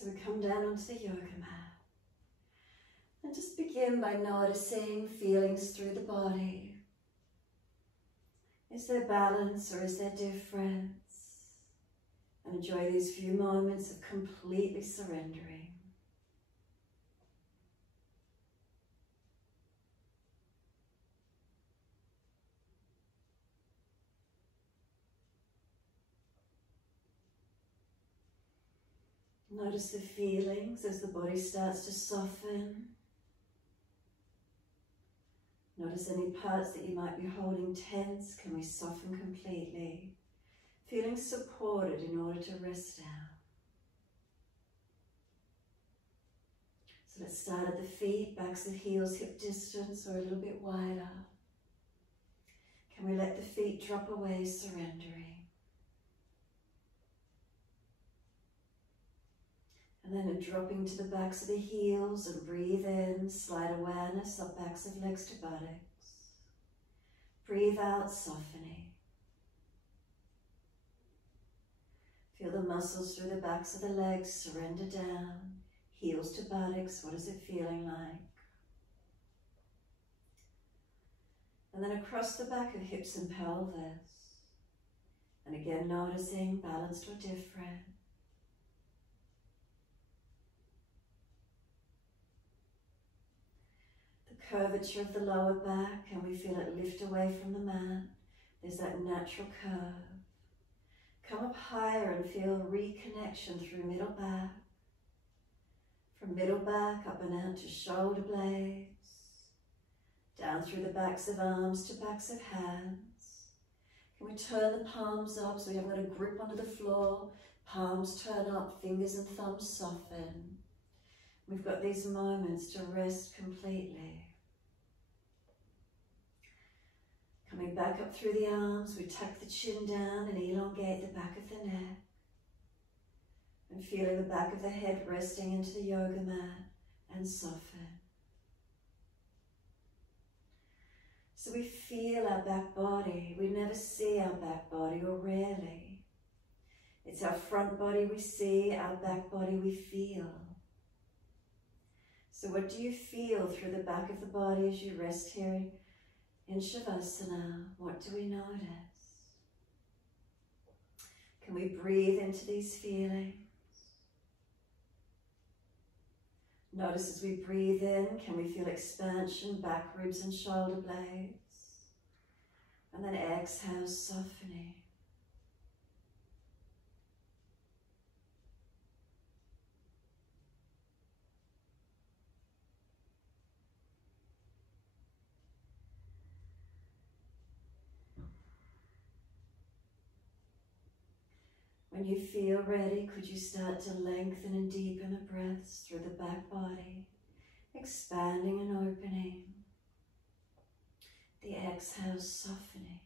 So we come down onto the yoga mat and just begin by noticing feelings through the body. Is there balance or is there difference? And enjoy these few moments of completely surrendering. Notice the feelings as the body starts to soften. Notice any parts that you might be holding tense. Can we soften completely? Feeling supported in order to rest down. So let's start at the feet, backs of heels, hip distance or a little bit wider. Can we let the feet drop away, surrendering? And then dropping to the backs of the heels and breathe in, slide awareness up backs of legs to buttocks. Breathe out, softening. Feel the muscles through the backs of the legs, surrender down. Heels to buttocks, what is it feeling like? And then across the back of hips and pelvis. And again noticing balanced or different. The curvature of the lower back, and we feel it lift away from the mat. There's that natural curve. Come up higher and feel reconnection through middle back. From middle back up and out to shoulder blades. Down through the backs of arms to backs of hands. Can we turn the palms up so we haven't got a grip onto the floor? Palms turn up, fingers and thumbs soften. We've got these moments to rest completely. Coming back up through the arms, we tuck the chin down and elongate the back of the neck. And feeling the back of the head resting into the yoga mat and soften. So we feel our back body. We never see our back body, or rarely. It's our front body we see, our back body we feel. So what do you feel through the back of the body as you rest here in Shavasana? What do we notice? Can we breathe into these feelings? Notice as we breathe in, can we feel expansion, back ribs and shoulder blades? And then exhale, softening. When you feel ready, could you start to lengthen and deepen the breaths through the back body, expanding and opening. The exhale, softening.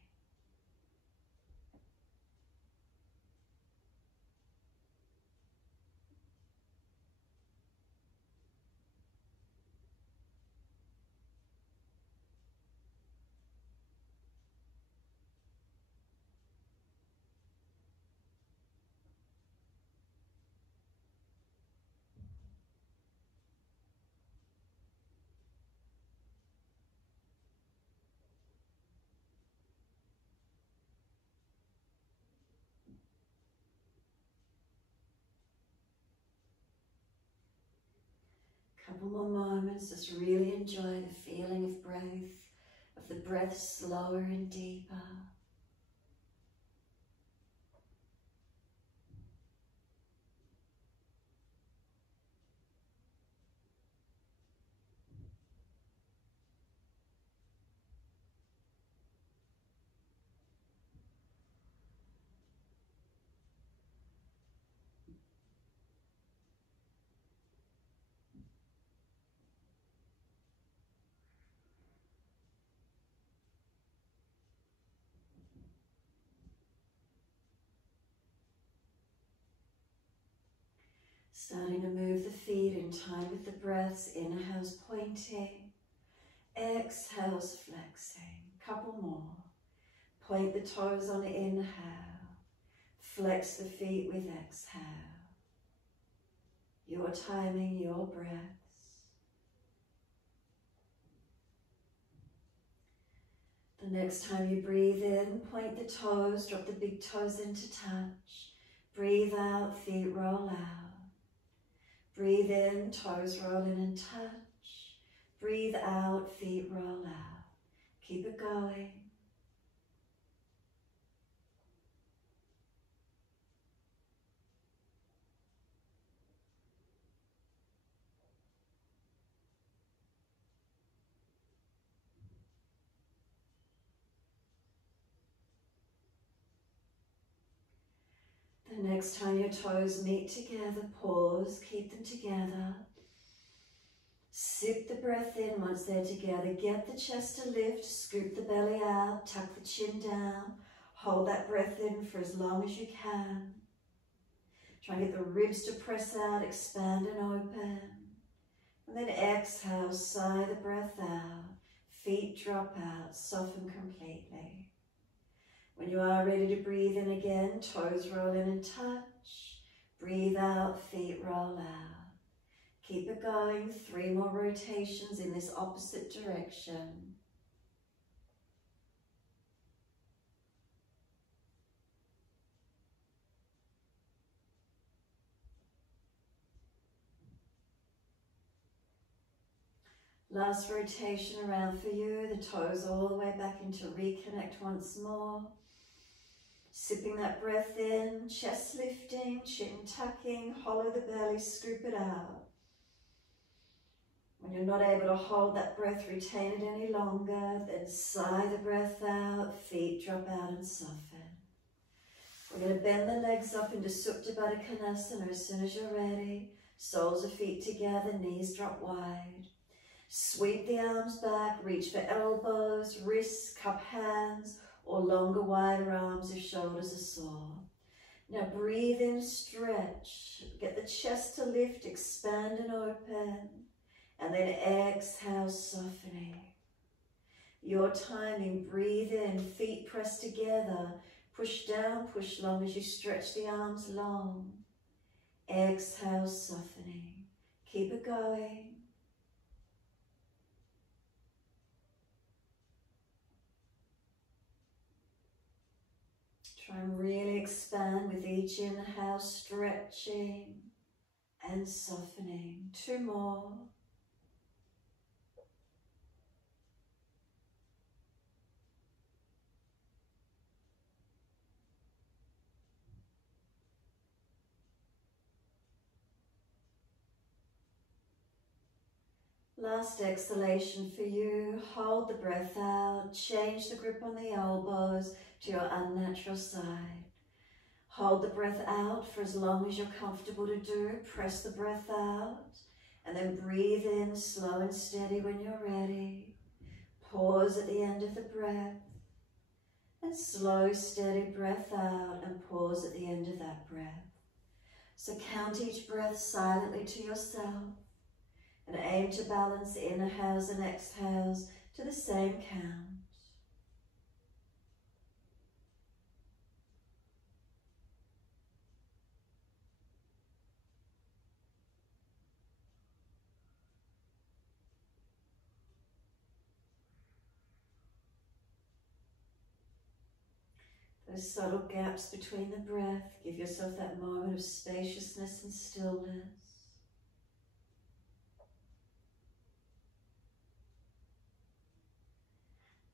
Couple more moments, just really enjoy the feeling of the breath slower and deeper. Starting to move the feet in time with the breaths. Inhales pointing, exhales flexing. Couple more. Point the toes on inhale, flex the feet with exhale. your timing, your breaths. The next time you breathe in, point the toes, drop the big toes into touch. Breathe out, feet roll out. Breathe in, toes roll in and touch. Breathe out, feet roll out. Keep it going. The next time your toes meet together, pause, keep them together. Sip the breath in once they're together. Get the chest to lift, scoop the belly out, tuck the chin down. Hold that breath in for as long as you can. Try and get the ribs to press out, expand and open. And then exhale, sigh the breath out. Feet drop out, soften completely. When you are ready to breathe in again, toes roll in and touch. Breathe out, feet roll out. Keep it going, 3 more rotations in this opposite direction. Last rotation around for you, the toes all the way back into reconnect once more. Sipping that breath in, chest lifting, chin tucking, hollow the belly, scoop it out. When you're not able to hold that breath, retain it any longer, then sigh the breath out, feet drop out and soften. We're going to bend the legs up into Supta Baddha Konasana as soon as you're ready. Soles of feet together, knees drop wide. Sweep the arms back, reach for elbows, wrists, cup hands, or longer, wider arms if shoulders are sore. Now breathe in, stretch. Get the chest to lift, expand and open. And then exhale, softening. Your timing, breathe in, feet press together. Push down, push long as you stretch the arms long. Exhale, softening. Keep it going. Try and really expand with each inhale, stretching and softening. 2 more. Last exhalation for you. Hold the breath out. Change the grip on the elbows to your unnatural side. Hold the breath out for as long as you're comfortable to do. Press the breath out and then breathe in slow and steady when you're ready. Pause at the end of the breath and slow, steady breath out and pause at the end of that breath. So count each breath silently to yourself. And aim to balance inhales and exhales to the same count. Those subtle gaps between the breath, give yourself that moment of spaciousness and stillness.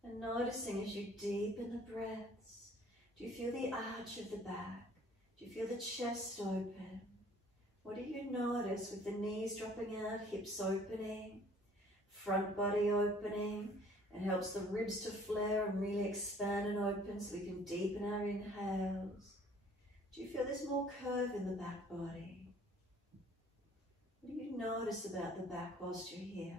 And noticing as you deepen the breaths, do you feel the arch of the back? Do you feel the chest open? What do you notice with the knees dropping out, hips opening, front body opening, and helps the ribs to flare and really expand and open so we can deepen our inhales? Do you feel there's more curve in the back body? What do you notice about the back whilst you're here?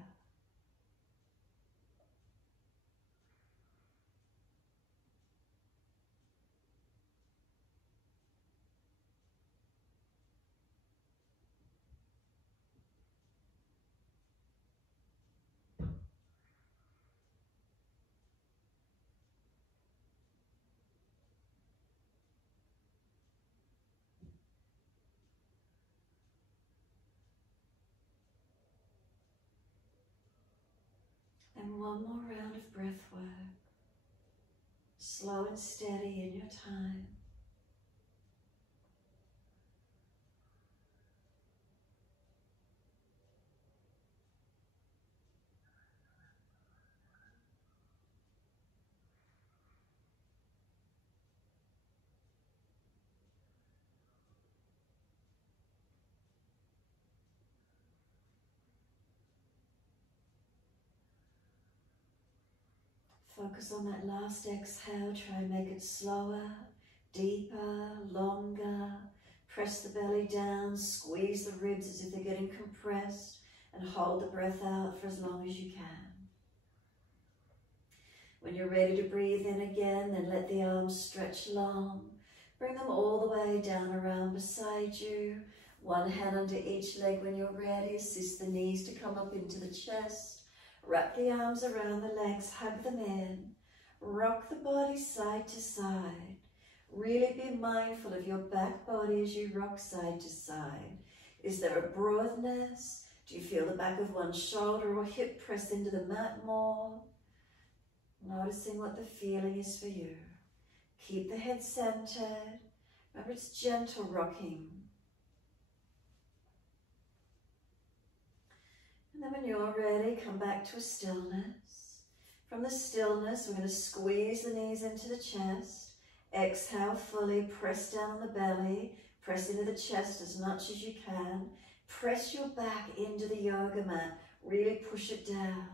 And one more round of breath work. Slow and steady in your time. Focus on that last exhale. Try and make it slower, deeper, longer. Press the belly down, squeeze the ribs as if they're getting compressed, and hold the breath out for as long as you can. When you're ready to breathe in again, then let the arms stretch long. Bring them all the way down around beside you. One hand under each leg when you're ready. Assist the knees to come up into the chest. Wrap the arms around the legs, hug them in. Rock the body side to side. Really be mindful of your back body as you rock side to side. Is there a broadness? Do you feel the back of one shoulder or hip press into the mat more? Noticing what the feeling is for you. Keep the head centered. Remember, it's gentle rocking. And then when you're ready, come back to a stillness. From the stillness, we're going to squeeze the knees into the chest. Exhale fully, press down on the belly. Press into the chest as much as you can. Press your back into the yoga mat. Really push it down.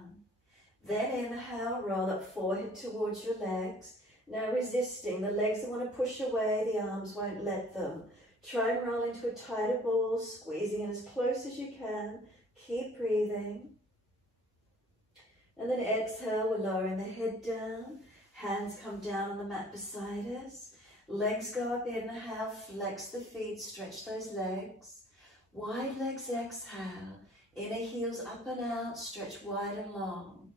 Then inhale, roll up forehead towards your legs. Now resisting, the legs that want to push away, the arms won't let them. Try and roll into a tighter ball, squeezing in as close as you can. Keep breathing. And then exhale, we're lowering the head down. Hands come down on the mat beside us. Legs go up, inhale, flex the feet, stretch those legs. Wide legs, exhale. Inner heels up and out, stretch wide and long.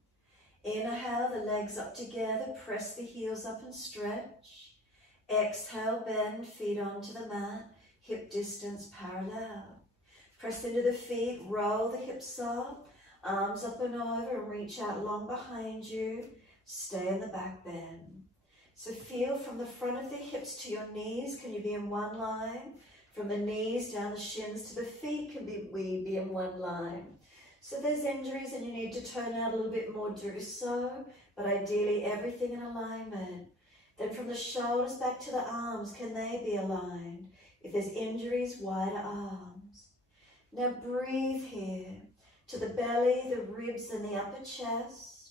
Inhale, the legs up together, press the heels up and stretch. Exhale, bend, feet onto the mat, hip distance parallel. Press into the feet, roll the hips up, arms up and over and reach out long behind you. Stay in the back bend. So feel from the front of the hips to your knees, can you be in one line? From the knees down the shins to the feet, can we be in one line? So if there's injuries and you need to turn out a little bit more, do so, but ideally everything in alignment. Then from the shoulders back to the arms, can they be aligned? If there's injuries, wider arms. Now breathe here to the belly, the ribs and the upper chest.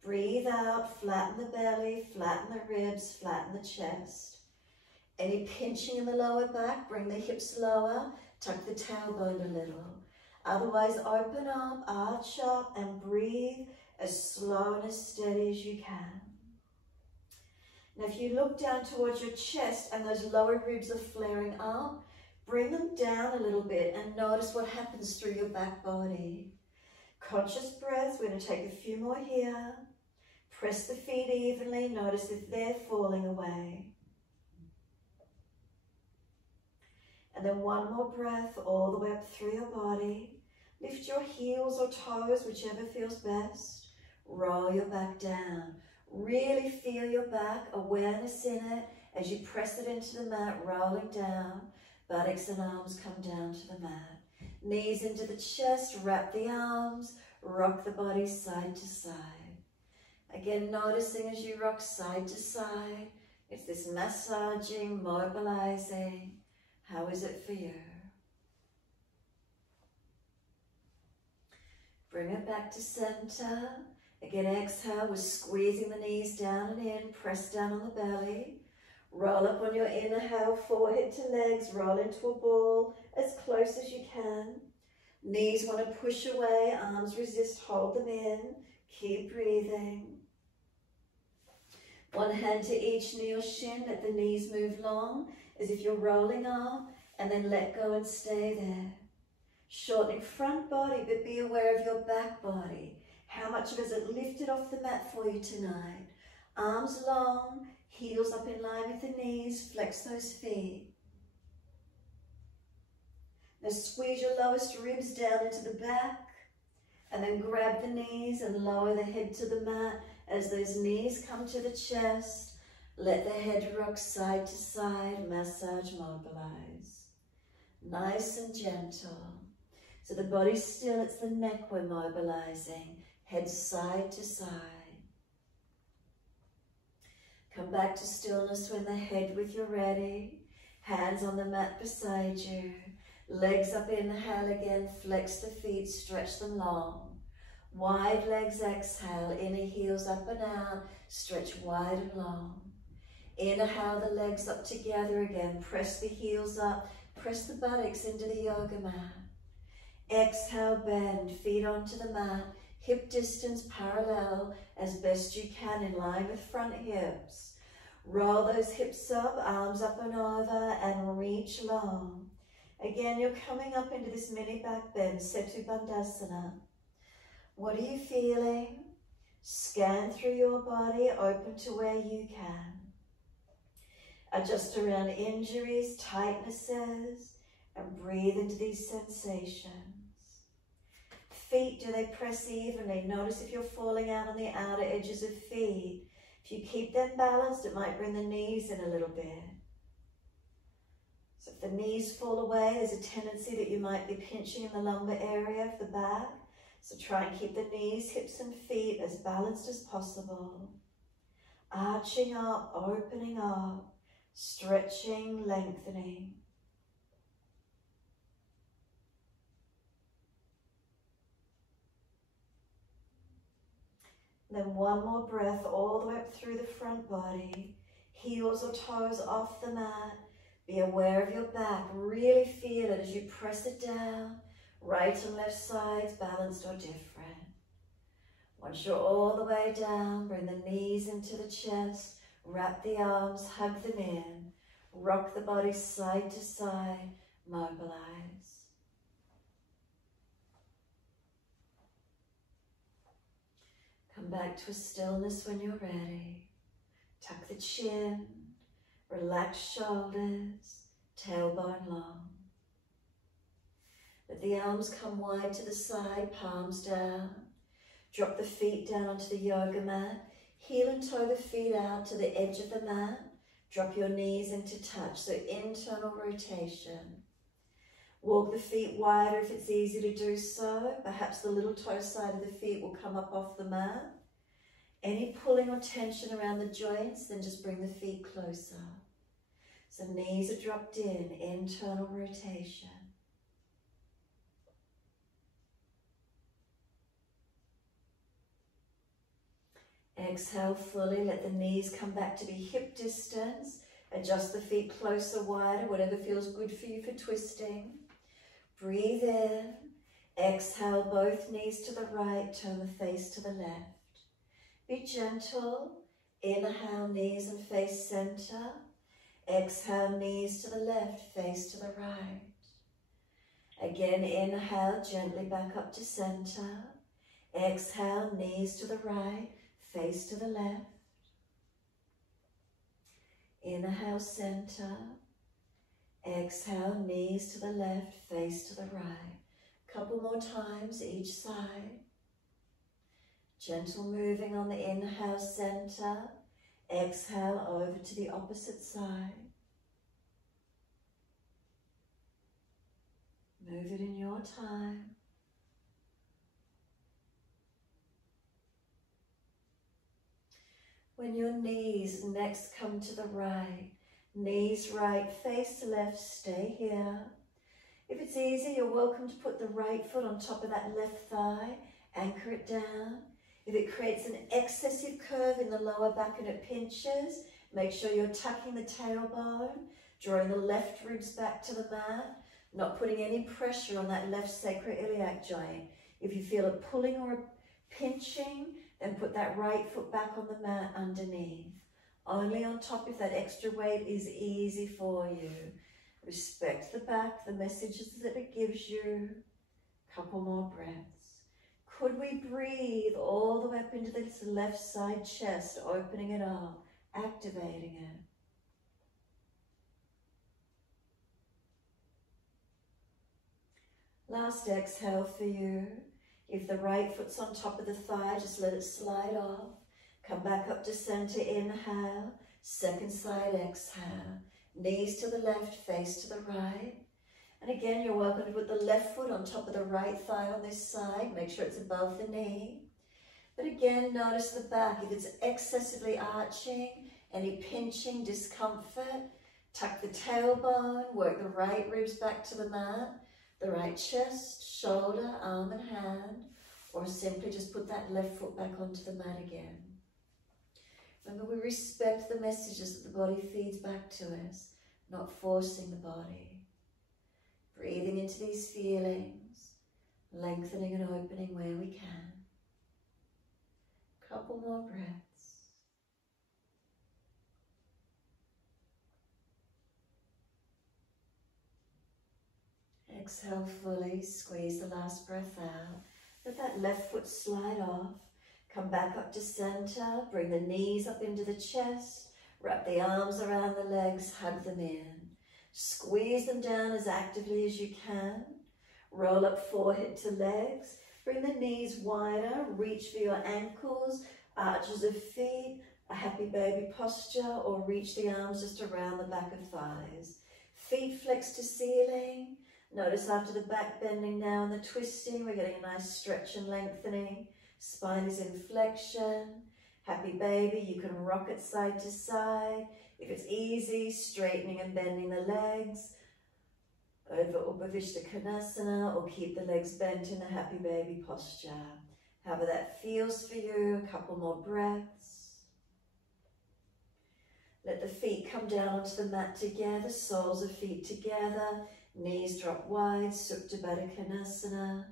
Breathe out, flatten the belly, flatten the ribs, flatten the chest. Any pinching in the lower back, bring the hips lower, tuck the tailbone a little. Otherwise, open up, arch up, and breathe as slow and as steady as you can. Now, if you look down towards your chest and those lower ribs are flaring up, bring them down a little bit and notice what happens through your back body. Conscious breath, we're going to take a few more here. Press the feet evenly, notice if they're falling away. And then one more breath all the way up through your body. Lift your heels or toes, whichever feels best. Roll your back down. Really feel your back, awareness in it as you press it into the mat, rolling down. Buttocks and arms come down to the mat. Knees into the chest, wrap the arms, rock the body side to side. Again, noticing as you rock side to side, it's this massaging, mobilizing. How is it for you? Bring it back to center. Again, exhale, we're squeezing the knees down and in, press down on the belly. Roll up on your inhale, forehead to legs, roll into a ball as close as you can. Knees want to push away, arms resist, hold them in. Keep breathing. One hand to each knee or shin, let the knees move long as if you're rolling up, and then let go and stay there. Shortening front body, but be aware of your back body. How much of it is it lifted off the mat for you tonight? Arms long, heels up in line with the knees, flex those feet. Now squeeze your lowest ribs down into the back. And then grab the knees and lower the head to the mat. As those knees come to the chest, let the head rock side to side, massage, mobilize. Nice and gentle. So the body's still, it's the neck we're mobilizing. Head side to side. Come back to stillness when the head with you ready. Hands on the mat beside you. Legs up, inhale again, flex the feet, stretch them long. Wide legs, exhale, inner heels up and out, stretch wide and long. Inhale the legs up together again, press the heels up, press the buttocks into the yoga mat. Exhale, bend, feet onto the mat, hip distance parallel as best you can in line with front hips. Roll those hips up, arms up and over, and reach long. Again, you're coming up into this mini back bend, Sept Bandhasana. What are you feeling? Scan through your body, open to where you can. Adjust around injuries, tightnesses, and breathe into these sensations. Feet, do they press evenly? Notice if you're falling out on the outer edges of feet. If you keep them balanced, it might bring the knees in a little bit. So if the knees fall away, there's a tendency that you might be pinching in the lumbar area of the back. So try and keep the knees, hips and feet as balanced as possible. Arching up, opening up, stretching, lengthening. Then one more breath all the way up through the front body. Heels or toes off the mat. Be aware of your back. Really feel it as you press it down. Right and left sides, balanced or different. Once you're all the way down, bring the knees into the chest. Wrap the arms, hug them in. Rock the body side to side, mobilize. Come back to a stillness when you're ready. Tuck the chin, relax shoulders, tailbone long. Let the arms come wide to the side, palms down. Drop the feet down onto the yoga mat. Heel and toe the feet out to the edge of the mat. Drop your knees into touch, so internal rotation. Walk the feet wider if it's easy to do so. Perhaps the little toe side of the feet will come up off the mat. Any pulling or tension around the joints, then just bring the feet closer. So knees are dropped in, internal rotation. Exhale fully, let the knees come back to be hip distance. Adjust the feet closer, wider, whatever feels good for you for twisting. Breathe in. Exhale, both knees to the right, turn the face to the left. Be gentle. Inhale, knees and face center. Exhale, knees to the left, face to the right. Again, inhale, gently back up to center. Exhale, knees to the right, face to the left. Inhale, center. Exhale, knees to the left, face to the right. Couple more times each side. Gentle moving on the inhale, center. Exhale, over to the opposite side. Move it in your time. When your knees next come to the right, knees right, face left, stay here. If it's easy, you're welcome to put the right foot on top of that left thigh, anchor it down. If it creates an excessive curve in the lower back and it pinches, make sure you're tucking the tailbone, drawing the left ribs back to the mat, not putting any pressure on that left sacroiliac joint. If you feel a pulling or a pinching, then put that right foot back on the mat underneath. Only on top if that extra weight is easy for you. Respect the back, the messages that it gives you. Couple more breaths. Could we breathe all the way up into this left side chest, opening it up, activating it. Last exhale for you. If the right foot's on top of the thigh, just let it slide off. Come back up to center, inhale. Second side, exhale. Knees to the left, face to the right. And again, you're welcome to put the left foot on top of the right thigh on this side. Make sure it's above the knee. But again, notice the back. If it's excessively arching, any pinching, discomfort, tuck the tailbone, work the right ribs back to the mat, the right chest, shoulder, arm and hand, or simply just put that left foot back onto the mat again. Remember, we respect the messages that the body feeds back to us, not forcing the body. Breathing into these feelings, lengthening and opening where we can. Couple more breaths. Exhale fully, squeeze the last breath out. Let that left foot slide off. Come back up to center, bring the knees up into the chest, wrap the arms around the legs, hug them in. Squeeze them down as actively as you can. Roll up forehead to legs. Bring the knees wider, reach for your ankles, arches of feet, a happy baby posture, or reach the arms just around the back of thighs. Feet flex to ceiling. Notice after the back bending now and the twisting, we're getting a nice stretch and lengthening. Spine is in flexion. Happy baby, you can rock it side to side. If it's easy, straightening and bending the legs. Over Upavishta Konasana, or keep the legs bent in a happy baby posture. However that feels for you, a couple more breaths. Let the feet come down onto the mat together, soles of feet together, knees drop wide, Supta Baddha Konasana.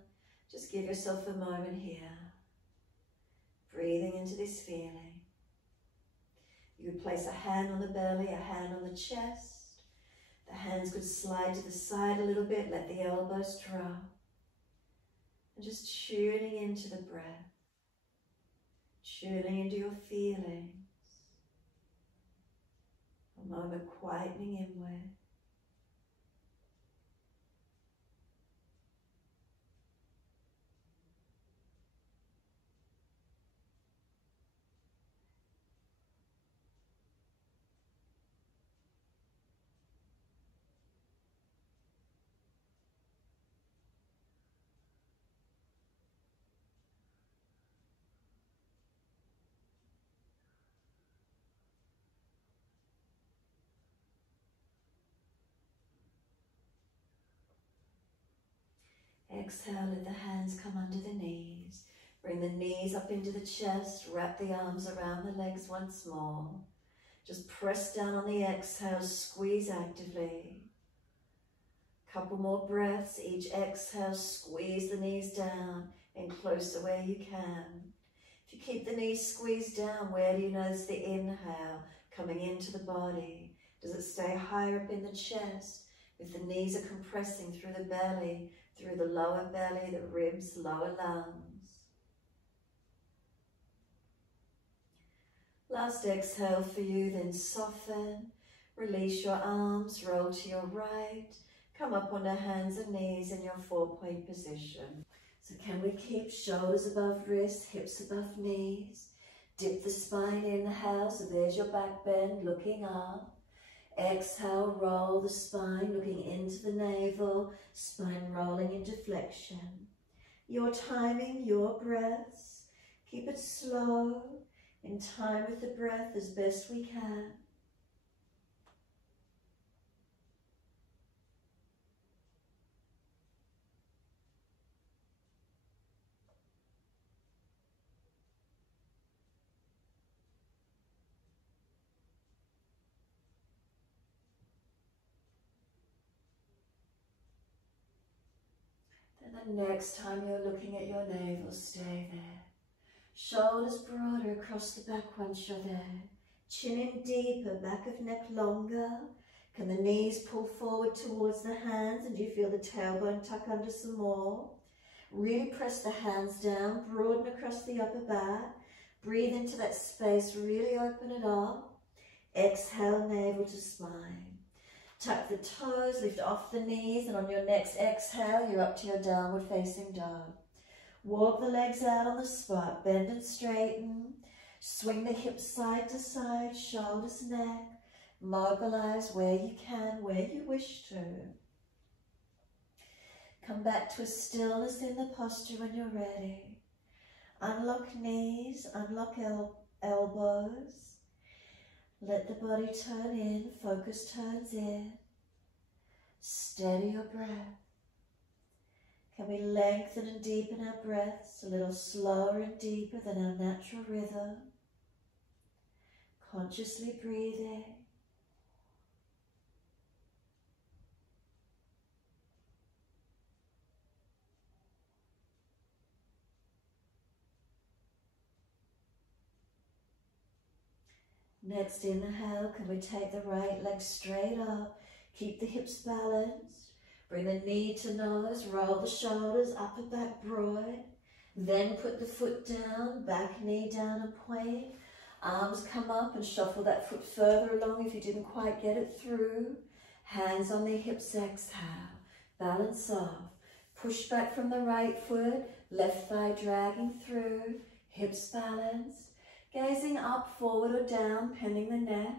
Just give yourself a moment here. Breathing into this feeling. You could place a hand on the belly, a hand on the chest. The hands could slide to the side a little bit, let the elbows drop. And just tuning into the breath. Tuning into your feelings. A moment quietening inward. Exhale, let the hands come under the knees. Bring the knees up into the chest, wrap the arms around the legs once more. Just press down on the exhale, squeeze actively. Couple more breaths, each exhale, squeeze the knees down and closer where you can. If you keep the knees squeezed down, where do you notice the inhale coming into the body? Does it stay higher up in the chest? If the knees are compressing through the belly, through the lower belly, the ribs, lower lungs. Last exhale for you, then soften. Release your arms, roll to your right. Come up onto hands and knees in your 4-point position. So can we keep shoulders above wrists, hips above knees? Dip the spine, inhale, so there's your back bend, looking up. Exhale, roll the spine, looking into the navel, spine rolling into flexion. Your timing, your breaths. Keep it slow, in time with the breath as best we can. And the next time you're looking at your navel, stay there. Shoulders broader across the back once you're there. Chin in deeper, back of neck longer. Can the knees pull forward towards the hands, and do you feel the tailbone tuck under some more? Really press the hands down, broaden across the upper back. Breathe into that space, really open it up. Exhale, navel to spine. Tuck the toes, lift off the knees, and on your next exhale, you're up to your downward facing dog. Walk the legs out on the spot, bend and straighten. Swing the hips side to side, shoulders, neck. Mobilize where you can, where you wish to. Come back to a stillness in the posture when you're ready. Unlock knees, unlock elbows. Let the body turn in, focus turns in. Steady your breath. Can we lengthen and deepen our breaths a little slower and deeper than our natural rhythm? Consciously breathing. Next inhale, can we take the right leg straight up, keep the hips balanced, bring the knee to nose, roll the shoulders, upper back broad, then put the foot down, back knee down and point, arms come up and shuffle that foot further along if you didn't quite get it through, hands on the hips, exhale, balance off, push back from the right foot, left thigh dragging through, hips balanced, gazing up, forward or down, pending the neck.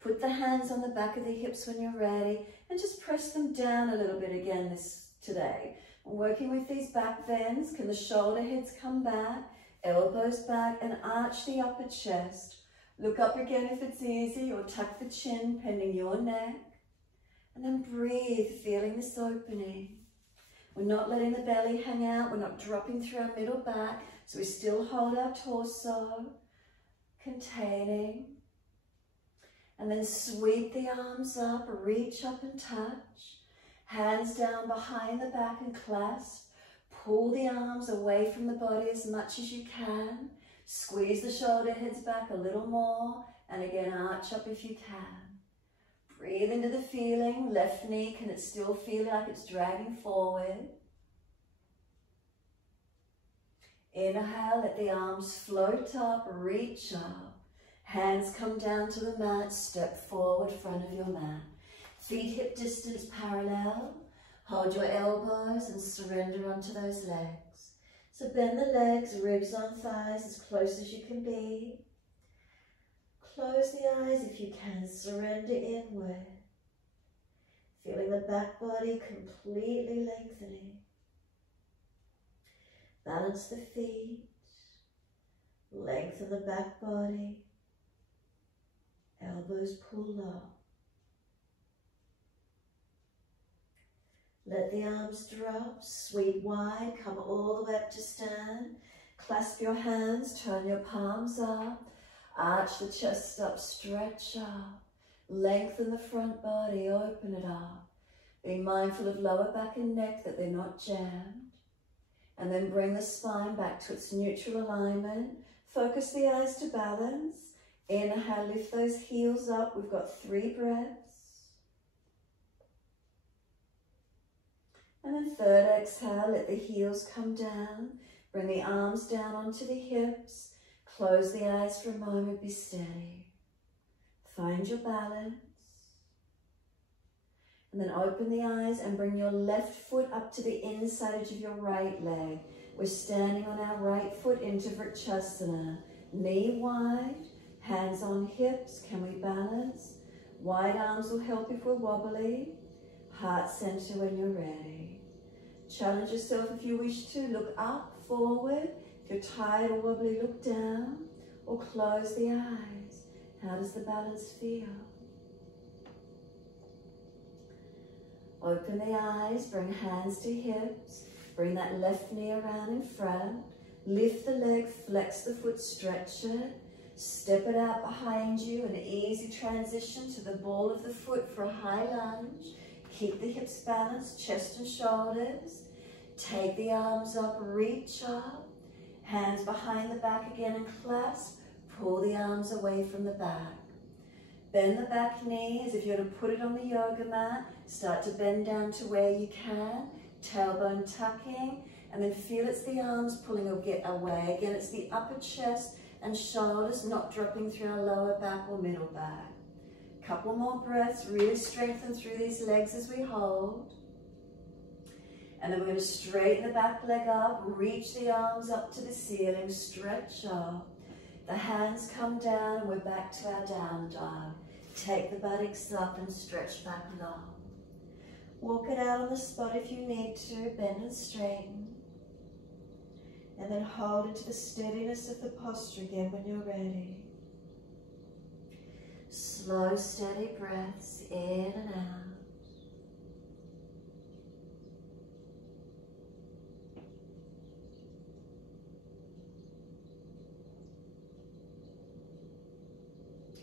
Put the hands on the back of the hips when you're ready and just press them down a little bit again today. And working with these back bends, can the shoulder heads come back, elbows back and arch the upper chest. Look up again if it's easy or tuck the chin, pending your neck. And then breathe, feeling this opening. We're not letting the belly hang out, we're not dropping through our middle back, so we still hold our torso, containing. And then sweep the arms up, reach up and touch. Hands down behind the back and clasp. Pull the arms away from the body as much as you can. Squeeze the shoulder heads back a little more, and again arch up if you can. Breathe into the feeling, left knee, can it still feel like it's dragging forward? Inhale, let the arms float up, reach up. Hands come down to the mat, step forward, front of your mat. Feet hip distance parallel. Hold your elbows and surrender onto those legs. So bend the legs, ribs on thighs as close as you can be. Close the eyes if you can, surrender inward. Feeling the back body completely lengthening. Balance the feet, lengthen the back body, elbows pull up. Let the arms drop, sweep wide, come all the way up to stand. Clasp your hands, turn your palms up, arch the chest up, stretch up. Lengthen the front body, open it up. Being mindful of lower back and neck that they're not jammed. And then bring the spine back to its neutral alignment. Focus the eyes to balance. Inhale, lift those heels up. We've got 3 breaths. And then third exhale, let the heels come down. Bring the arms down onto the hips. Close the eyes for a moment, be steady. Find your balance. And then open the eyes and bring your left foot up to the inside edge of your right leg. We're standing on our right foot into Vrksasana. Knee wide, hands on hips. Can we balance? Wide arms will help if we're wobbly. Heart center when you're ready. Challenge yourself if you wish to. Look up, forward. If you're tired or wobbly, look down or close the eyes. How does the balance feel? Open the eyes, bring hands to hips, bring that left knee around in front, lift the leg, flex the foot, stretch it, step it out behind you, an easy transition to the ball of the foot for a high lunge. Keep the hips balanced, chest and shoulders. Take the arms up, reach up, hands behind the back again and clasp, pull the arms away from the back. Bend the back knee as if you were to put it on the yoga mat. Start to bend down to where you can. Tailbone tucking. And then feel it's the arms pulling away. Again, it's the upper chest and shoulders not dropping through our lower back or middle back. Couple more breaths. Really strengthen through these legs as we hold. And then we're going to straighten the back leg up, reach the arms up to the ceiling, stretch up. The hands come down and we're back to our down dog. Take the buttocks up and stretch back long. Walk it out on the spot if you need to, bend and straighten. And then hold into the steadiness of the posture again when you're ready. Slow, steady breaths in and out.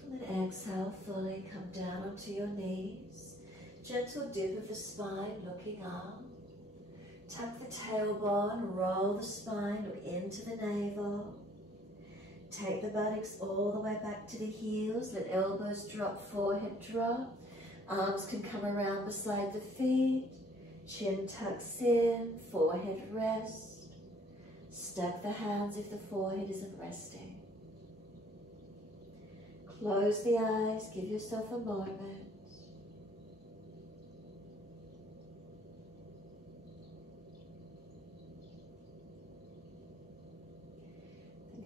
And then exhale fully, come down onto your knees. Gentle dip of the spine, looking up. Tuck the tailbone, roll the spine, look into the navel. Take the buttocks all the way back to the heels. Let elbows drop, forehead drop. Arms can come around beside the feet. Chin tucks in, forehead rest. Stack the hands if the forehead isn't resting. Close the eyes, give yourself a moment.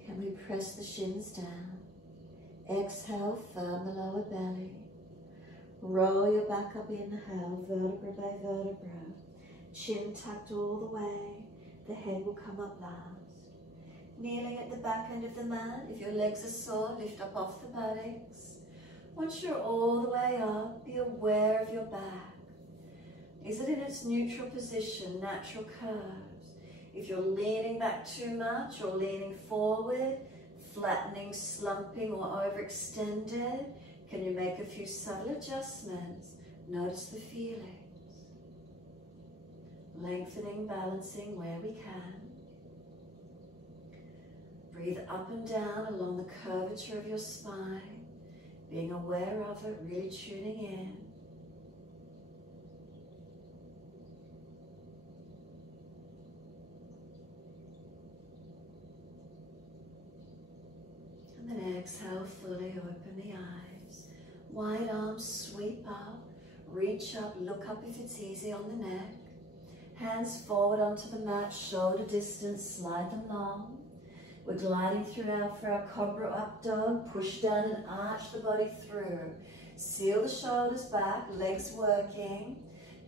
Can we press the shins down? Exhale, firm the lower belly. Roll your back up, inhale, vertebra by vertebra. Chin tucked all the way. The head will come up last. Kneeling at the back end of the mat. If your legs are sore, lift up off the buttocks. Once you're all the way up, be aware of your back. Is it in its neutral position, natural curves? If you're leaning back too much or leaning forward, flattening, slumping or overextended, can you make a few subtle adjustments? Notice the feelings. Lengthening, balancing where we can. Breathe up and down along the curvature of your spine, being aware of it, really tuning in. And then exhale, fully open the eyes. Wide arms sweep up, reach up, look up if it's easy on the neck. Hands forward onto the mat, shoulder distance, slide them long. We're gliding through for our Cobra Up Dog. Push down and arch the body through. Seal the shoulders back, legs working.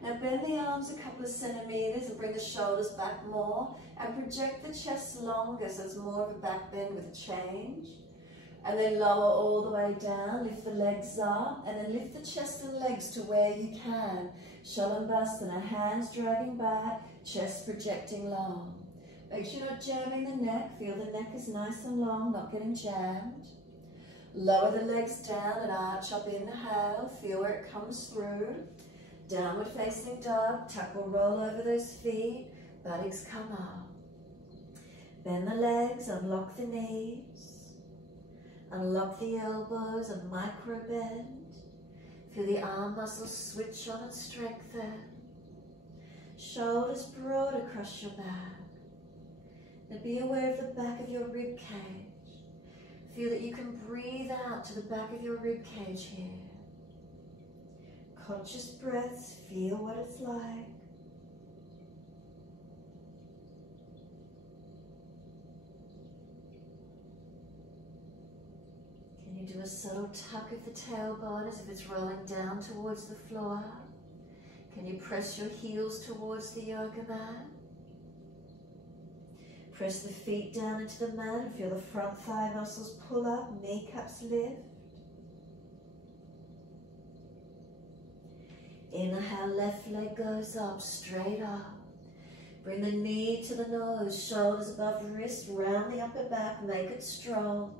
Now bend the arms a couple of centimeters and bring the shoulders back more. And project the chest longer so it's more of a back bend with a change. And then lower all the way down, lift the legs up. And then lift the chest and legs to where you can. Shalabhasana, hands dragging back, chest projecting long. Make sure you're not jamming the neck. Feel the neck is nice and long, not getting jammed. Lower the legs down and arch up, inhale. Feel where it comes through. Downward facing dog. Tuck or roll over those feet. Buttocks come up. Bend the legs, unlock the knees. Unlock the elbows and micro bend. Feel the arm muscles switch on and strengthen. Shoulders broad across your back. And be aware of the back of your rib cage. Feel that you can breathe out to the back of your rib cage here. Conscious breaths, feel what it's like. Can you do a subtle tuck of the tailbone as if it's rolling down towards the floor? Can you press your heels towards the yoga mat? Press the feet down into the mat and feel the front thigh muscles pull up, kneecaps lift. Inhale, left leg goes up, straight up. Bring the knee to the nose, shoulders above the wrist, round the upper back, make it strong.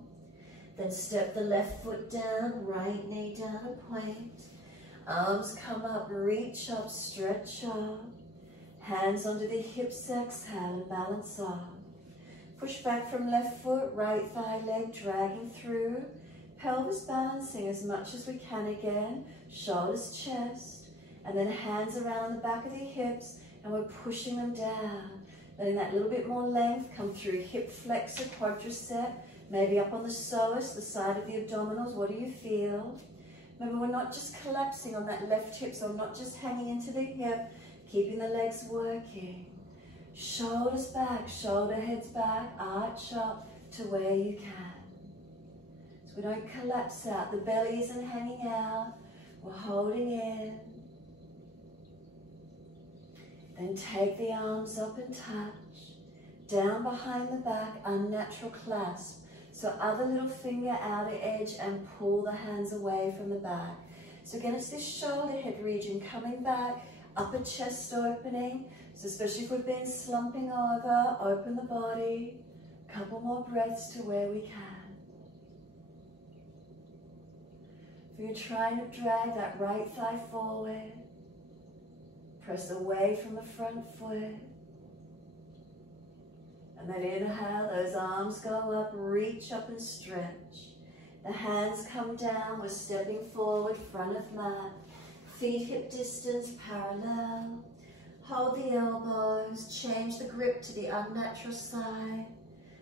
Then step the left foot down, right knee down and point. Arms come up, reach up, stretch up. Hands under the hips, exhale and balance up. Push back from left foot, right thigh leg dragging through. Pelvis balancing as much as we can again. Shoulders, chest. And then hands around the back of the hips and we're pushing them down. Letting that little bit more length come through hip flexor, quadricep. Maybe up on the psoas, the side of the abdominals. What do you feel? Remember, we're not just collapsing on that left hip, so we're not just hanging into the hip. Keeping the legs working. Shoulders back, shoulder heads back, arch up to where you can. So we don't collapse out. The belly isn't hanging out. We're holding in. Then take the arms up and touch. Down behind the back, unnatural clasp. So other little finger outer edge and pull the hands away from the back. So again, it's this shoulder head region coming back, upper chest opening. So especially if we've been slumping over, open the body. Couple more breaths to where we can. If you're trying to drag that right thigh forward, press away from the front foot. And then inhale, those arms go up, reach up and stretch. The hands come down, we're stepping forward, front of mat. Feet hip distance parallel. Hold the elbows, change the grip to the unnatural side.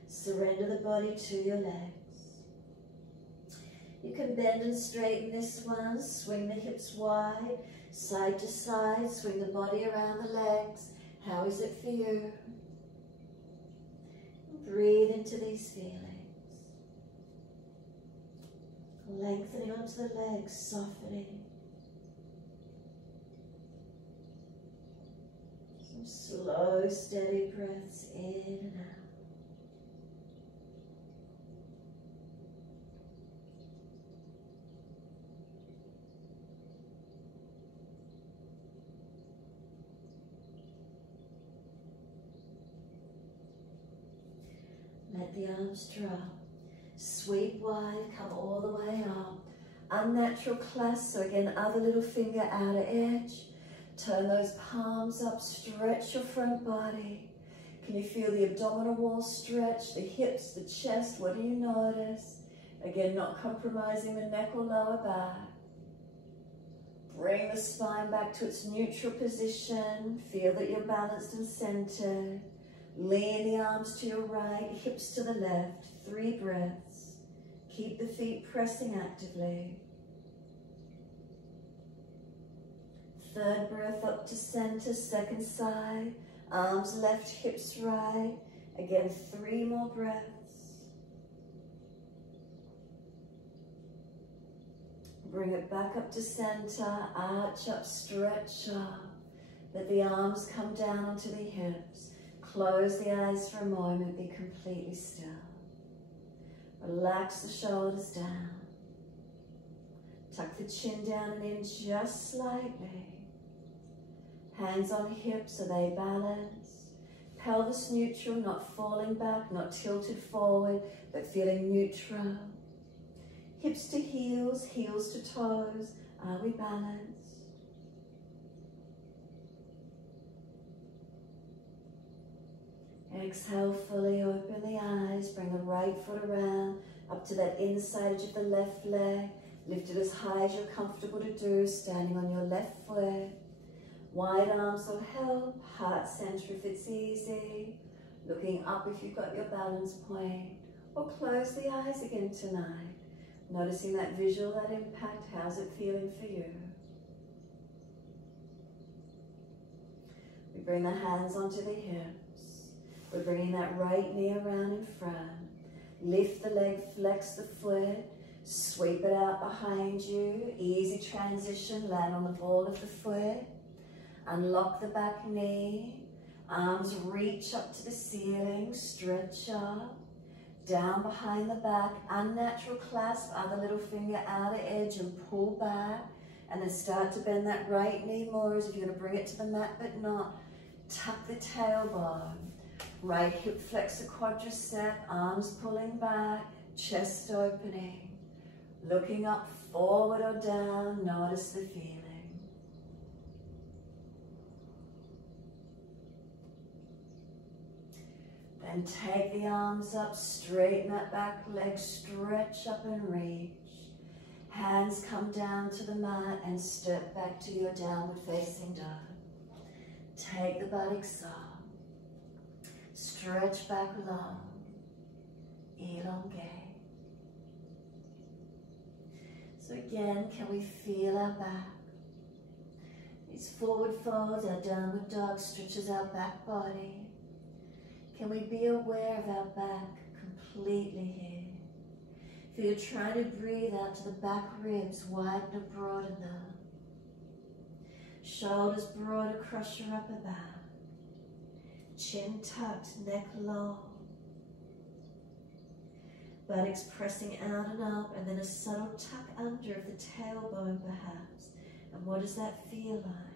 Surrender the body to your legs. You can bend and straighten this one, swing the hips wide, side to side, swing the body around the legs. How is it for you? Breathe into these feelings. Lengthening onto the legs, softening. Some slow, steady breaths in and out. Let the arms drop. Sweep wide, come all the way up. Unnatural clasp, so again, other little finger outer edge. Turn those palms up, stretch your front body. Can you feel the abdominal wall stretch, the hips, the chest? What do you notice? Again, not compromising the neck or lower back. Bring the spine back to its neutral position. Feel that you're balanced and centered. Lean the arms to your right, hips to the left. 3 breaths. Keep the feet pressing actively. 3rd breath up to center, 2nd side. Arms left, hips right. Again, 3 more breaths. Bring it back up to center, arch up, stretch up. Let the arms come down onto the hips. Close the eyes for a moment, be completely still. Relax the shoulders down. Tuck the chin down and in just slightly. Hands on hips, are they balanced? Pelvis neutral, not falling back, not tilted forward, but feeling neutral. Hips to heels, heels to toes, are we balanced? Exhale, fully open the eyes, bring the right foot around, up to that inside edge of the left leg. Lift it as high as you're comfortable to do, standing on your left foot. Wide arms will help, heart center if it's easy. Looking up if you've got your balance point. Or close the eyes again tonight. Noticing that visual, that impact, how's it feeling for you? We bring the hands onto the hips. We're bringing that right knee around in front. Lift the leg, flex the foot. Sweep it out behind you. Easy transition, land on the ball of the foot. Unlock the back knee. Arms reach up to the ceiling, stretch up. Down behind the back, unnatural clasp, other little finger outer edge and pull back. And then start to bend that right knee more as if you're going to bring it to the mat but not. Tuck the tailbone. Right hip flexor quadricep, arms pulling back, chest opening. Looking up, forward or down, notice the feeling. Then take the arms up, straighten that back leg, stretch up and reach. Hands come down to the mat and step back to your downward facing dog. Take the butt up. Stretch back long, elongate. So again, can we feel our back? These forward folds, our downward dog stretches our back body. Can we be aware of our back completely here? If you're trying to breathe out to the back ribs, widen or broaden them. Shoulders broad across your upper back. Chin tucked, neck long. Buttocks pressing out and up, and then a subtle tuck under of the tailbone perhaps. And what does that feel like?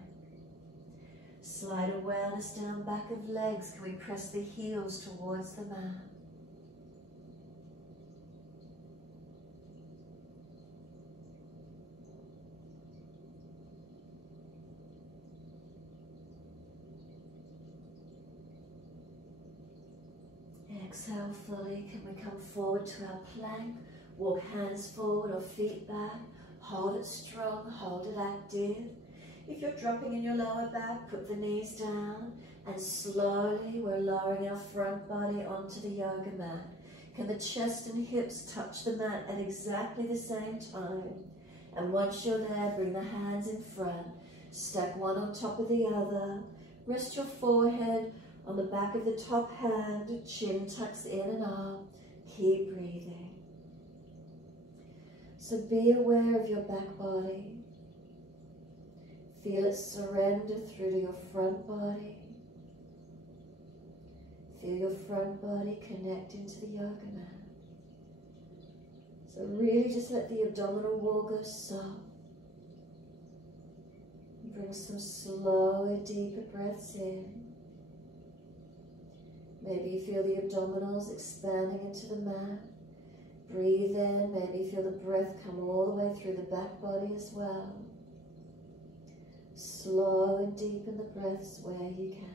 Slide awareness down back of legs. Can we press the heels towards the mat? Exhale fully. Can we come forward to our plank? Walk hands forward or feet back. Hold it strong, hold it active. If you're dropping in your lower back, put the knees down, and slowly we're lowering our front body onto the yoga mat. Can the chest and hips touch the mat at exactly the same time? And once you're there, bring the hands in front. Stack one on top of the other. Rest your forehead on the back of the top hand, chin tucks in and up. Keep breathing. So be aware of your back body. Feel it surrender through to your front body. Feel your front body connect into the yoga mat. So really just let the abdominal wall go soft. Bring some slower, deeper breaths in. Maybe you feel the abdominals expanding into the mat. Breathe in, maybe feel the breath come all the way through the back body as well. Slow and deepen the breaths where you can.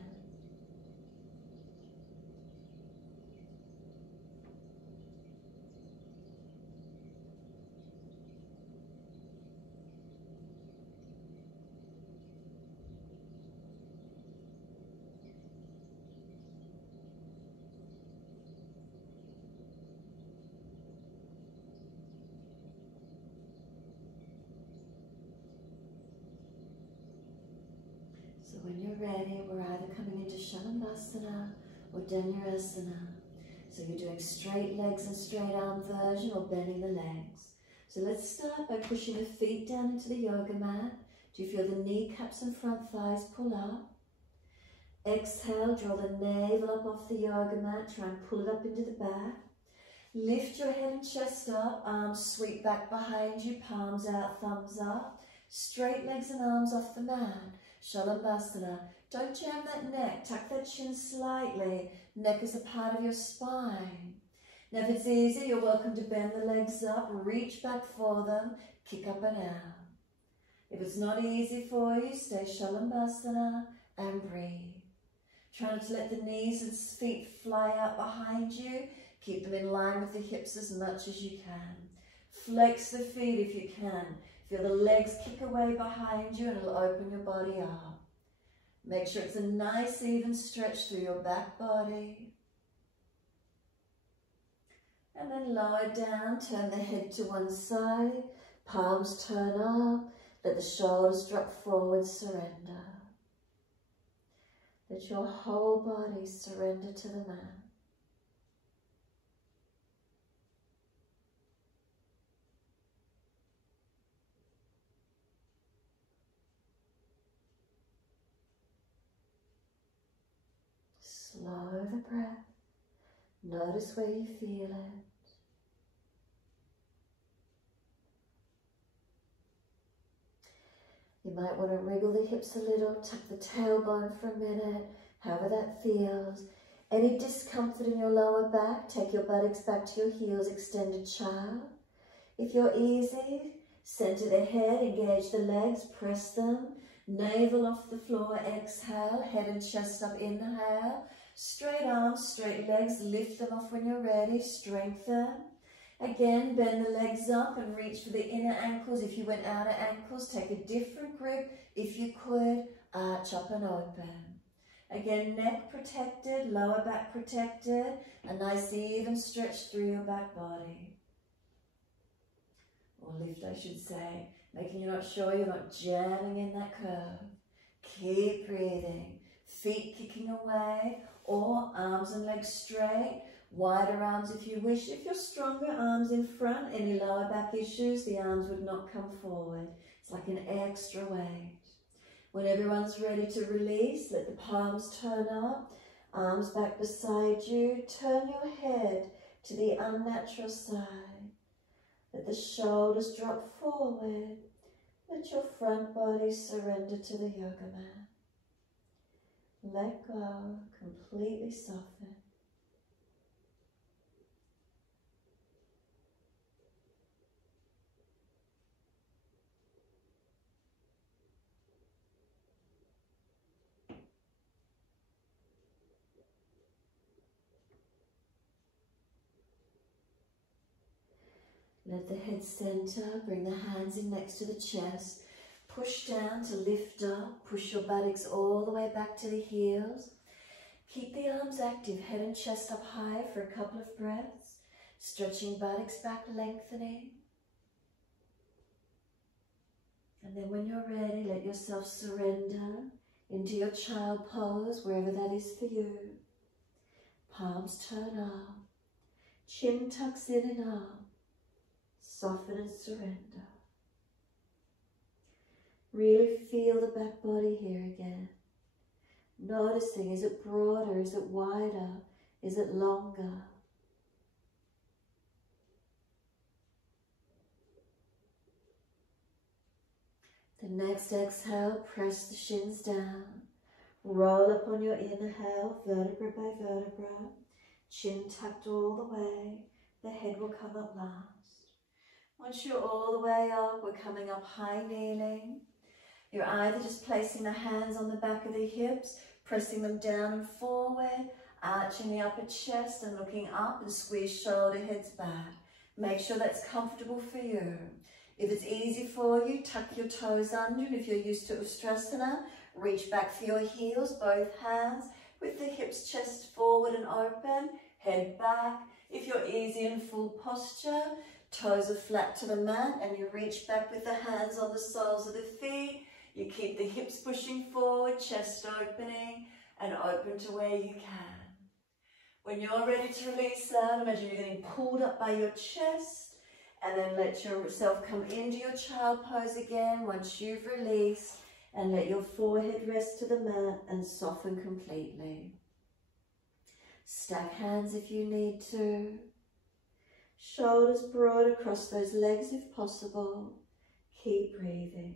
So when you're ready, we're either coming into Shavasana or Dhanurasana. So you're doing straight legs and straight arm version or bending the legs. So let's start by pushing the feet down into the yoga mat. Do you feel the kneecaps and front thighs pull up? Exhale, draw the navel up off the yoga mat, try and pull it up into the back. Lift your head and chest up, arms sweep back behind you, palms out, thumbs up. Straight legs and arms off the mat. Shalabhasana. Don't jam that neck, tuck that chin slightly. Neck is a part of your spine. Now if it's easy, you're welcome to bend the legs up, reach back for them, kick up and out. If it's not easy for you, stay Shalabhasana and breathe. Try not to let the knees and feet fly out behind you. Keep them in line with the hips as much as you can. Flex the feet if you can. Feel the legs kick away behind you and it'll open your body up. Make sure it's a nice even stretch through your back body. And then lower down, turn the head to one side, palms turn up, let the shoulders drop forward, surrender. Let your whole body surrender to the mat. Slow the breath. Notice where you feel it. You might want to wriggle the hips a little, tuck the tailbone for a minute, however that feels. Any discomfort in your lower back, take your buttocks back to your heels, extended child. If you're easy, center the head, engage the legs, press them. Navel off the floor, exhale, head and chest up, inhale. Straight arms, straight legs, lift them off when you're ready, strengthen. Again, bend the legs up and reach for the inner ankles. If you went outer ankles, take a different grip. If you could, arch up and open. Again, neck protected, lower back protected. A nice even stretch through your back body. Or lift, I should say. Making you're not sure, you're not jamming in that curve. Keep breathing. Feet kicking away, or arms and legs straight. Wider arms if you wish. If you're stronger, arms in front. Any lower back issues, the arms would not come forward. It's like an extra weight. When everyone's ready to release, let the palms turn up. Arms back beside you. Turn your head to the unnatural side. Let the shoulders drop forward. Let your front body surrender to the yoga mat. Let go, completely soften. Let the head center, bring the hands in next to the chest. Push down to lift up, push your buttocks all the way back to the heels. Keep the arms active, head and chest up high for a couple of breaths. Stretching buttocks back, lengthening. And then when you're ready, let yourself surrender into your child pose, wherever that is for you. Palms turn up, chin tucks in and up. Soften and surrender. Really feel the back body here again. Noticing, is it broader, is it wider, is it longer? The next exhale, press the shins down. Roll up on your inhale, vertebra by vertebra. Chin tucked all the way. The head will come up last. Once you're all the way up, we're coming up high kneeling. You're either just placing the hands on the back of the hips, pressing them down and forward, arching the upper chest and looking up and squeeze shoulder heads back. Make sure that's comfortable for you. If it's easy for you, tuck your toes under, and if you're used to Ustrasana, reach back for your heels, both hands, with the hips, chest forward and open, head back. If you're easy in full posture, toes are flat to the mat and you reach back with the hands on the soles of the feet. You keep the hips pushing forward, chest opening, and open to where you can. When you're ready to release that, imagine you're getting pulled up by your chest, and then let yourself come into your child pose again once you've released, and let your forehead rest to the mat and soften completely. Stack hands if you need to. Shoulders broad across those legs if possible. Keep breathing.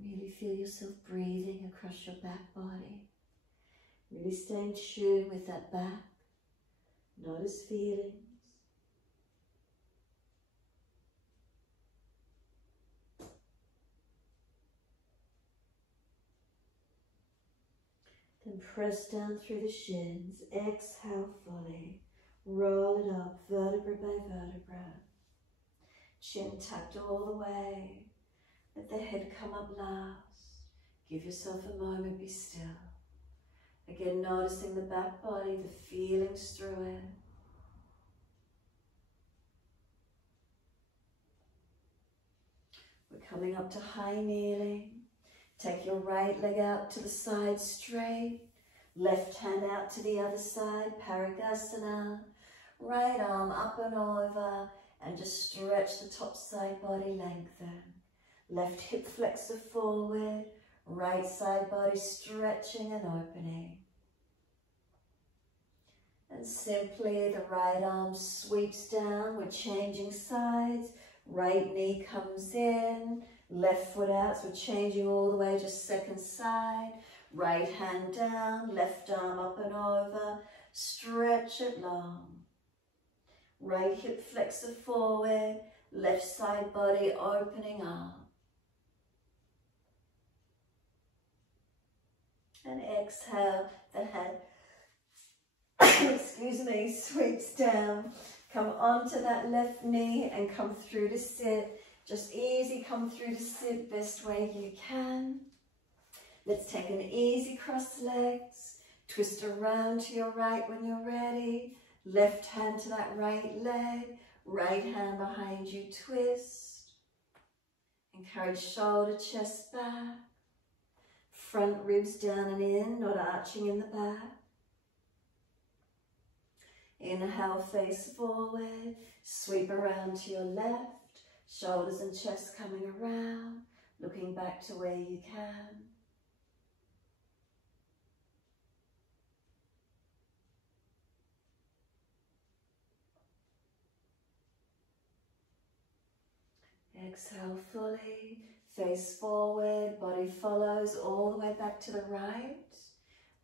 Really feel yourself breathing across your back body. Really stay in tune with that back. Notice feelings. Then press down through the shins. Exhale fully. Roll it up, vertebra by vertebra. Chin tucked all the way. Let the head come up last. Give yourself a moment, be still. Again, noticing the back body, the feelings through it. We're coming up to high kneeling. Take your right leg out to the side straight. Left hand out to the other side, Parigasana. Right arm up and over, and just stretch the top side body, lengthen. Left hip flexor forward, right side body stretching and opening. And simply the right arm sweeps down, we're changing sides. Right knee comes in, left foot out, so we're changing all the way, just second side. Right hand down, left arm up and over, stretch it long. Right hip flexor forward, left side body opening up. And exhale, the head, excuse me, sweeps down. Come onto that left knee and come through to sit. Just easy, come through to sit best way you can. Let's take an easy cross legs. Twist around to your right when you're ready. Left hand to that right leg. Right hand behind you, twist. Encourage shoulder, chest back. Front ribs down and in, not arching in the back. Inhale, face forward. Sweep around to your left. Shoulders and chest coming around. Looking back to where you can. Exhale fully, face forward, body follows all the way back to the right.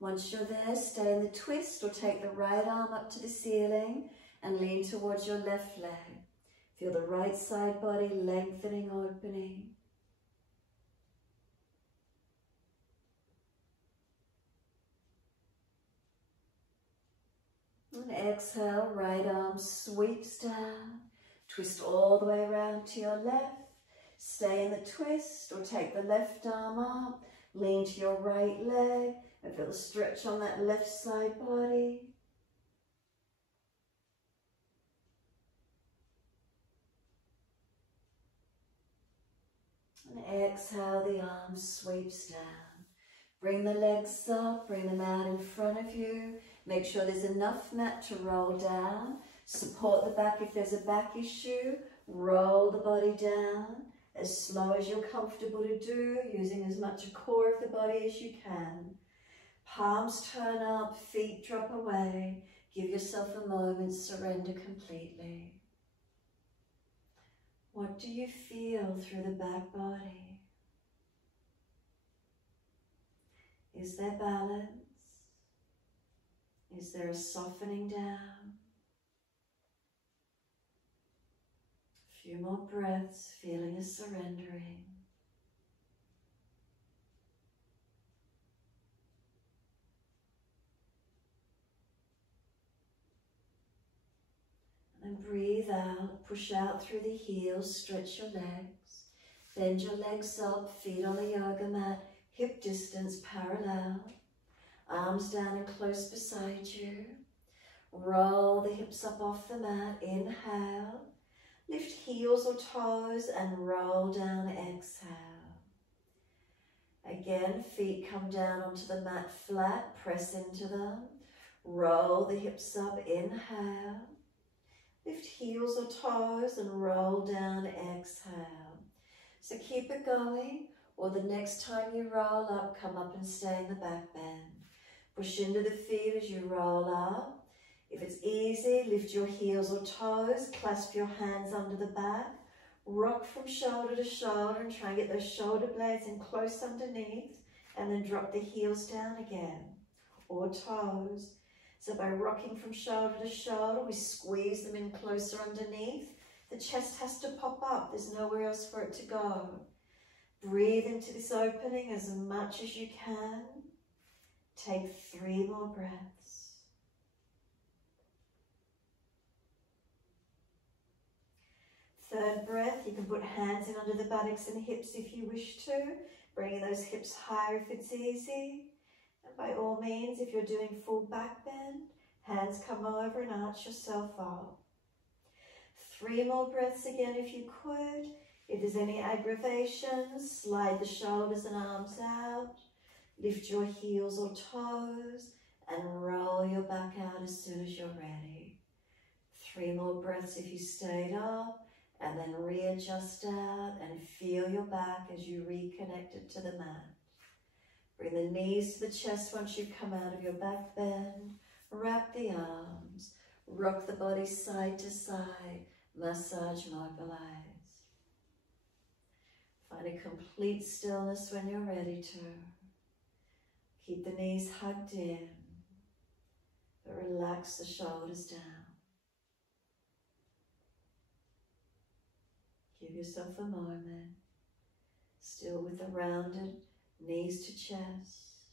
Once you're there, stay in the twist or take the right arm up to the ceiling and lean towards your left leg. Feel the right side body lengthening, opening. And exhale, right arm sweeps down. Twist all the way around to your left. Stay in the twist or take the left arm up. Lean to your right leg and feel the stretch on that left side body. And exhale, the arm sweeps down. Bring the legs up, bring them out in front of you. Make sure there's enough mat to roll down. Support the back if there's a back issue. Roll the body down as slow as you're comfortable to do, using as much core of the body as you can. Palms turn up, feet drop away. Give yourself a moment, surrender completely. What do you feel through the back body? Is there balance? Is there a softening down? A few more breaths, feeling a surrendering. And breathe out, push out through the heels, stretch your legs. Bend your legs up, feet on the yoga mat, hip distance parallel. Arms down and close beside you. Roll the hips up off the mat, inhale. Lift heels or toes and roll down, exhale. Again, feet come down onto the mat flat, press into them. Roll the hips up, inhale. Lift heels or toes and roll down, exhale. So keep it going, or the next time you roll up, come up and stay in the back bend. Push into the feet as you roll up. If it's easy, lift your heels or toes, clasp your hands under the back, rock from shoulder to shoulder and try and get those shoulder blades in close underneath, and then drop the heels down again, or toes. So by rocking from shoulder to shoulder, we squeeze them in closer underneath. The chest has to pop up, there's nowhere else for it to go. Breathe into this opening as much as you can. Take 3 more breaths. Third breath, you can put hands in under the buttocks and hips if you wish to, bringing those hips higher if it's easy. And by all means, if you're doing full back bend, hands come over and arch yourself up. 3 more breaths again if you could. If there's any aggravation, slide the shoulders and arms out. Lift your heels or toes and roll your back out as soon as you're ready. 3 more breaths if you stayed up, and then readjust out and feel your back as you reconnect it to the mat. Bring the knees to the chest once you've come out of your back bend. Wrap the arms, rock the body side to side, massage, mobilize. Find a complete stillness when you're ready to. Keep the knees hugged in, but relax the shoulders down. Give yourself a moment, still with the rounded knees to chest.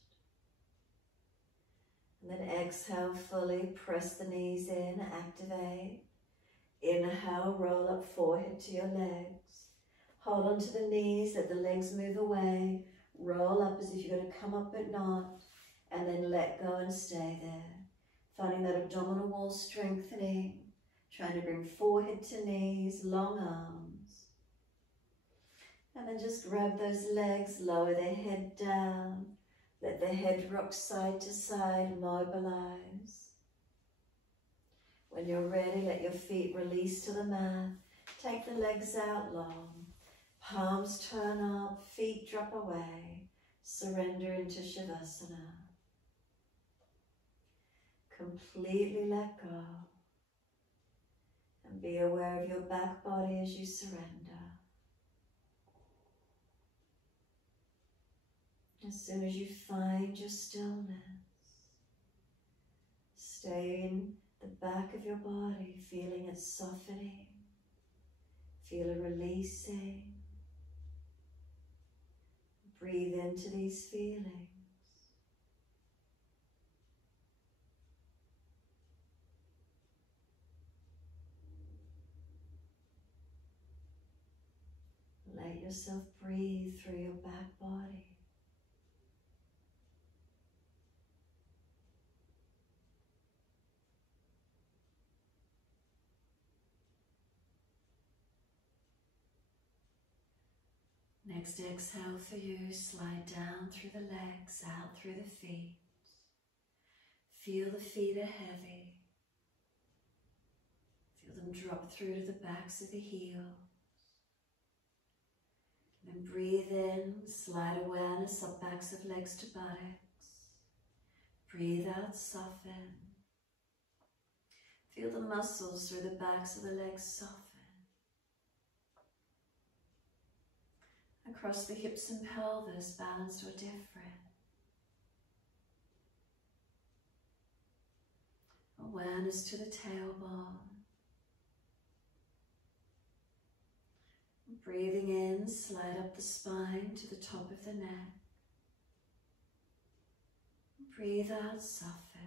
And then exhale fully, press the knees in, activate. Inhale, roll up forehead to your legs. Hold on to the knees, let the legs move away. Roll up as if you're going to come up but not. And then let go and stay there. Finding that abdominal wall strengthening. Trying to bring forehead to knees, long arms. And then just grab those legs, lower their head down. Let the head rock side to side, mobilise. When you're ready, let your feet release to the mat. Take the legs out long. Palms turn up, feet drop away. Surrender into Shavasana. Completely let go. And be aware of your back body as you surrender. As soon as you find your stillness, stay in the back of your body, feeling it softening, feel it releasing. Breathe into these feelings. Let yourself breathe through your back body. Next exhale for you, slide down through the legs, out through the feet. Feel the feet are heavy. Feel them drop through to the backs of the heels. Then breathe in, slide awareness up backs of legs to buttocks. Breathe out, soften. Feel the muscles through the backs of the legs soften. Across the hips and pelvis, balanced or different. Awareness to the tailbone. Breathing in, slide up the spine to the top of the neck. Breathe out, soften.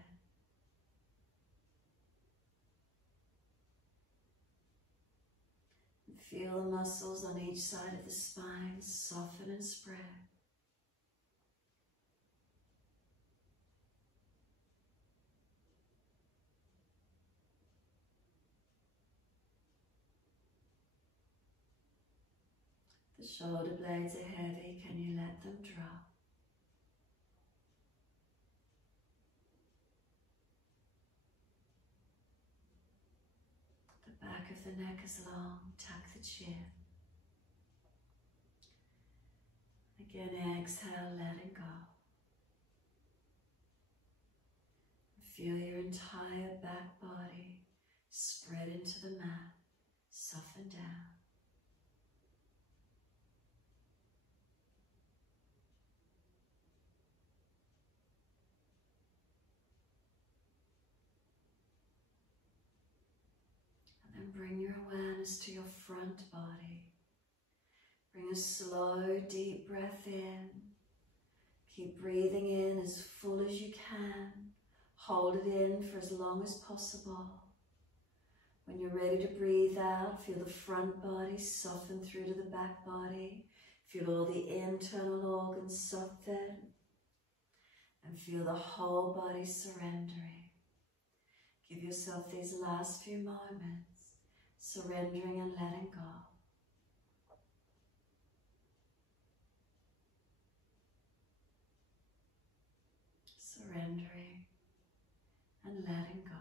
Feel the muscles on each side of the spine soften and spread. The shoulder blades are heavy, can you let them drop? The back of the neck is long, tuck the chin. Again, exhale, letting go. Feel your entire back body spread into the mat, soften down. And bring your awareness to your front body. Bring a slow, deep breath in. Keep breathing in as full as you can. Hold it in for as long as possible. When you're ready to breathe out, feel the front body soften through to the back body. Feel all the internal organs soften. And feel the whole body surrendering. Give yourself these last few moments, surrendering and letting go. Surrendering and letting go.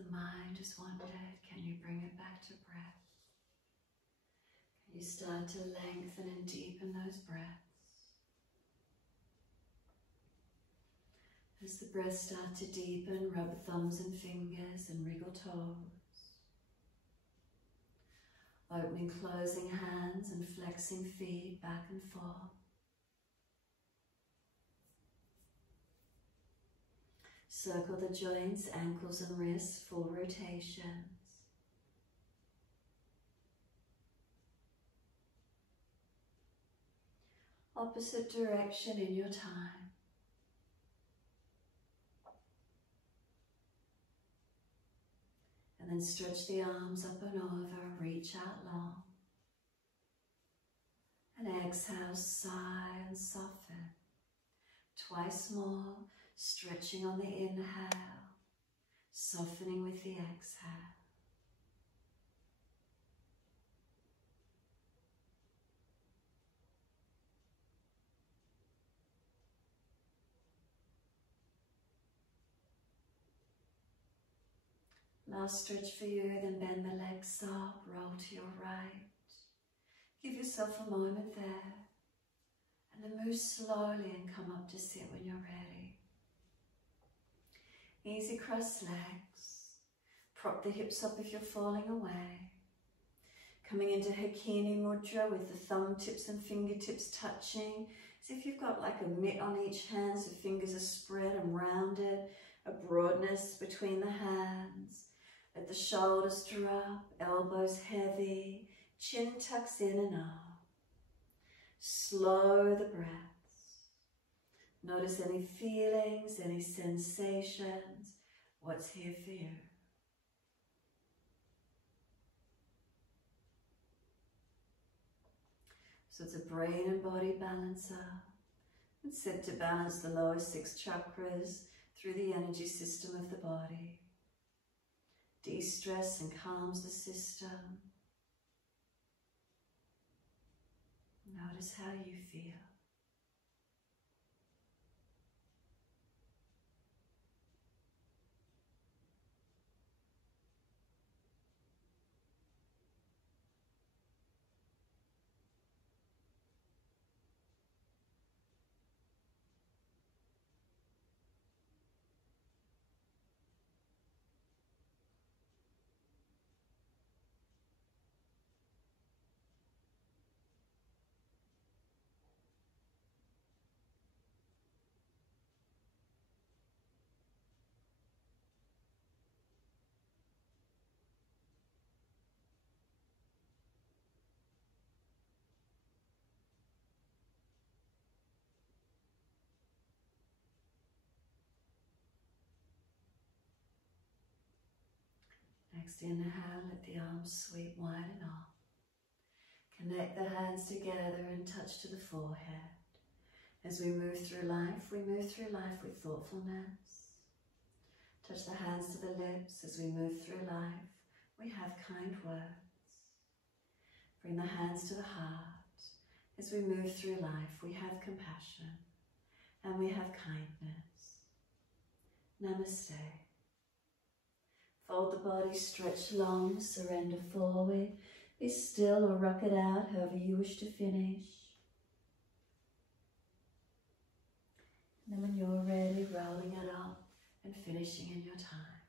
the mind has wandered, can you bring it back to breath? Can you start to lengthen and deepen those breaths? As the breaths start to deepen, rub thumbs and fingers and wriggle toes. Opening, closing hands and flexing feet back and forth. Circle the joints, ankles and wrists, full rotations. Opposite direction in your time. And then stretch the arms up and over, reach out long. And exhale, sigh and soften. Twice more, stretching on the inhale, softening with the exhale. Last stretch for you, then bend the legs up, roll to your right. Give yourself a moment there, and then move slowly and come up to sit when you're ready. Easy cross legs. Prop the hips up if you're falling away. Coming into Hikini Mudra with the thumb tips and fingertips touching, as if you've got like a mitt on each hand, so fingers are spread and rounded, a broadness between the hands. Let the shoulders drop, elbows heavy, chin tucks in and up. Slow the breaths. Notice any feelings, any sensations, what's here for you. So it's a brain and body balancer. It's set to balance the lower 6 chakras through the energy system of the body. De-stress and calms the system. Notice how you feel. Next inhale, let the arms sweep wide and up. Connect the hands together and touch to the forehead. As we move through life with thoughtfulness. Touch the hands to the lips. As we move through life, we have kind words. Bring the hands to the heart. As we move through life, we have compassion and we have kindness. Namaste. Fold the body, stretch long, surrender forward. Be still or rock it out, however you wish to finish. And then when you're ready, rolling it up and finishing in your time.